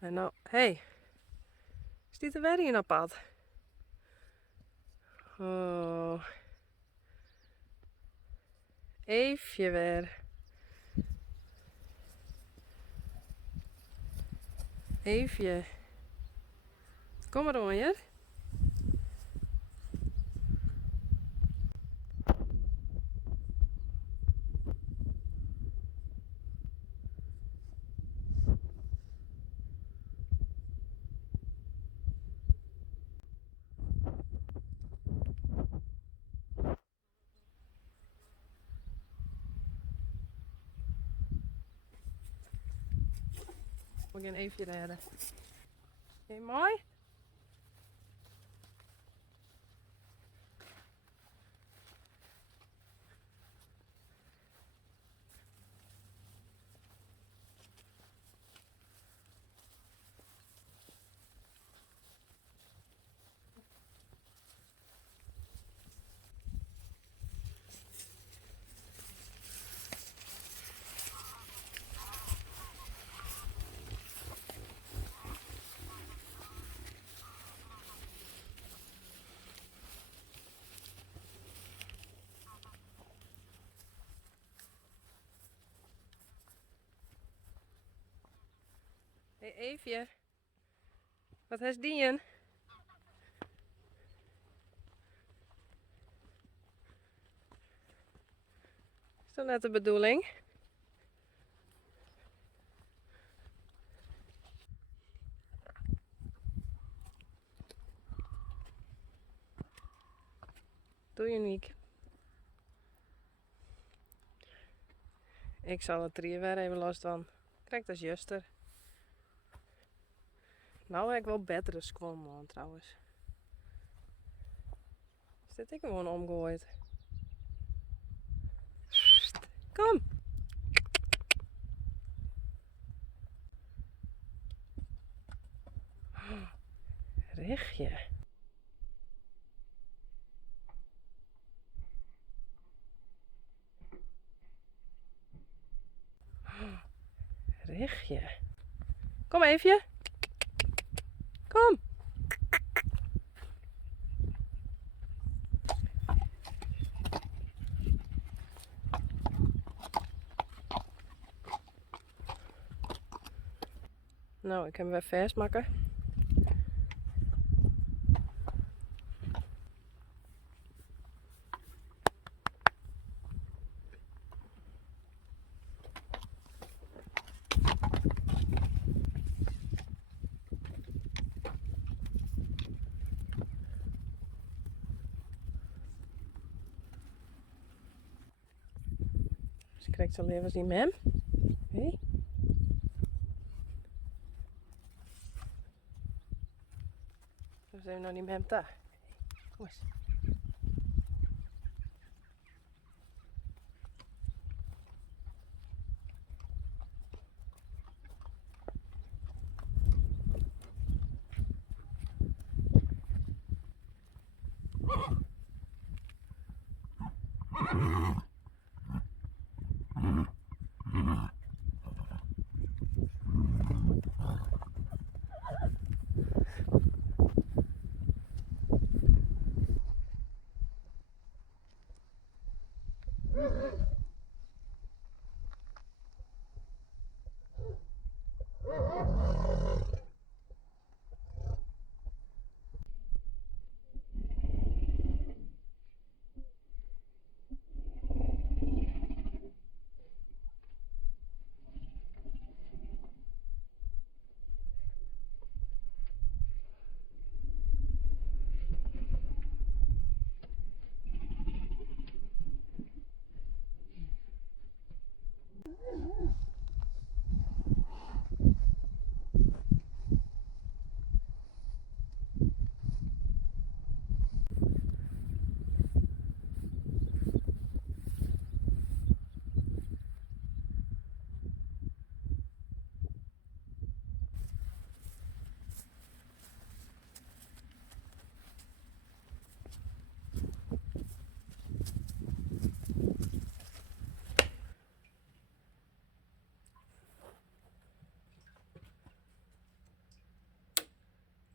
En nou, hey, stiet er weer in op pad? Oh, even weer. Even. Kom maar on, hier. We gaan even redden. Hey, mooi? Hey, Eefje. Wat heeft dien? Is dat net de bedoeling? Doe je niet. Ik zal het er weer even los dan. Krijg dat juster. Nou heb ik wel betere squam man trouwens. Is dit ik gewoon omgooid? Kom! Richtje. Richtje. Kom even. Kom. Nou, ik heb hem weer vastmaken. Dus ik krijg zo even zien met hem. Hey. We zijn nog niet met hem daar. Kom eens.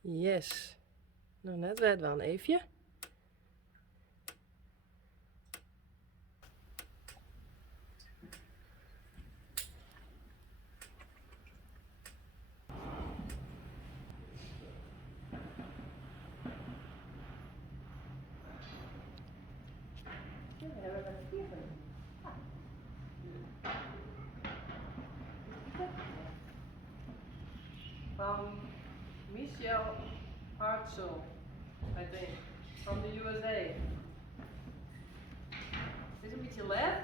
Yes. Nou, net werd wel een eefje. Van Michelle Hartzell, I think, from the USA. Het is een beetje led.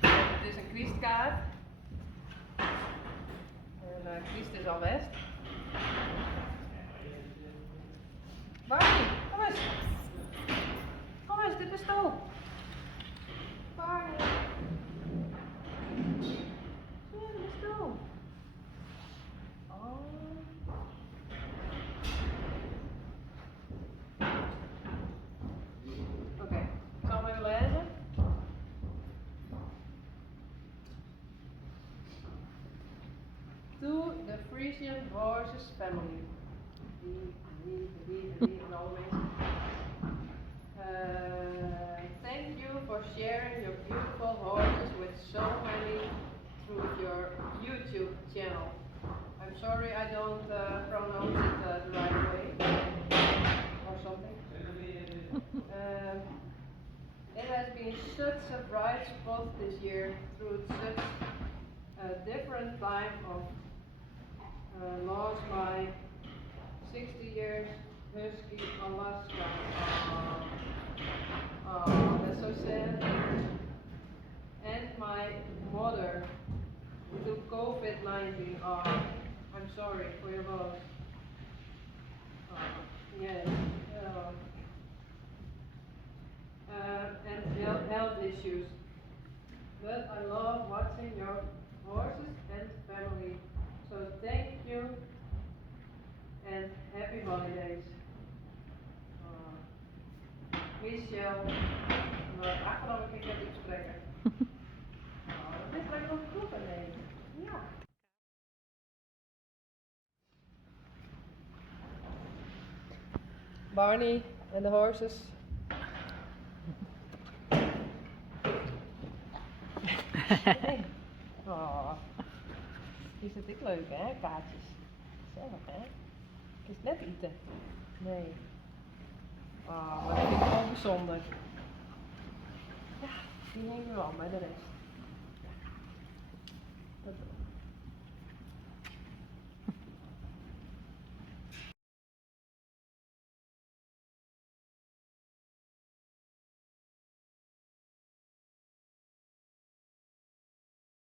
Het is een Christkaart. En Christ is al west. Barney, kom eens. Kom eens, dit is toch. Barney. Ja, dit is toch. Oh. Oké, ik zal hem even lezen. To the Frisian Horses family. And always. Thank you for sharing your beautiful horses with so many through your YouTube channel. I'm sorry I don't pronounce it the right way or something. It has been such a bright spot this year through such a different time of loss my 60 years husky Alaska. Oh, that's so sad. And my mother to COVID-19. Oh, I'm sorry for your loss. Yes. And health issues. But I love watching your horses and family. So thank you and happy holidays. Michelle. Achteraf kan ik het niet spreken. Dit lijkt wel goed aan deze. Ja. Barney and the horses. Oh, die vind ik leuk hè, kaartjes. Gezellig hè. Het is net eten. Nee. Oh, maar dat vind ik wel bijzonder. Ja, die nemen we al bij de rest. Ja. Dat